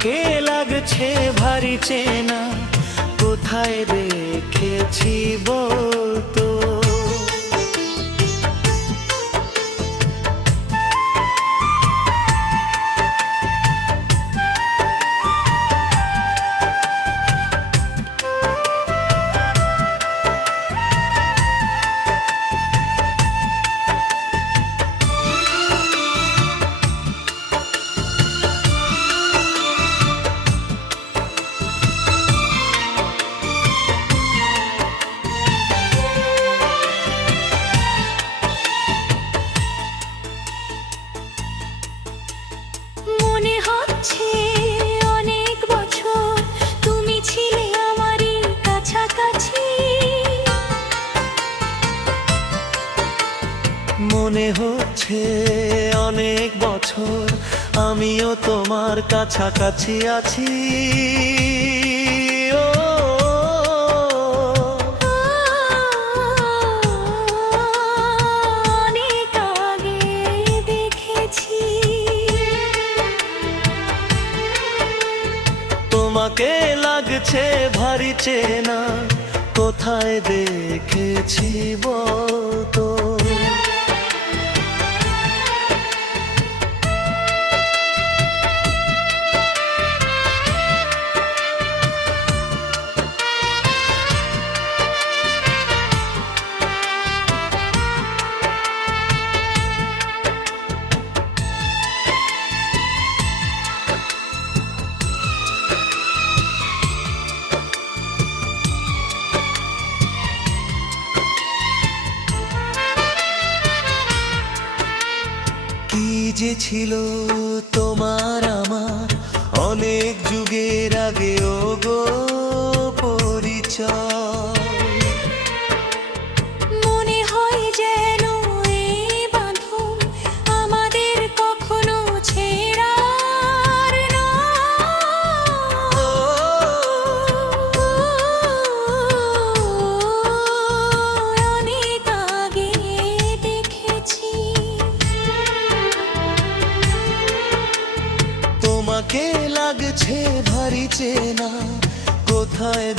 তোমাকে লাগছে ভারী চেনা, কোথায় দেখেছি বলতো। মনে হচ্ছে অনেক বছর তুমি ছিলে আমারই কাছাকাছি। মনে হচ্ছে অনেক বছর আমিও তোমার কাছাকাছি আছি। ও অনেক আগে দেখেছি। তোমাকে লাগছে ভারী চেনা, কোথায় দেখেছি বলতো। কি যে ছিল তোমার আমার অনেক যুগের আগে, ও গো পরিচয়। মনে হয় যেন এই বাঁধন আমাদের কখনো ছেঁড়ার নয়। অনেক আগে দেখেছি। তোমাকে লাগছে ভারী চেনা, কোথায়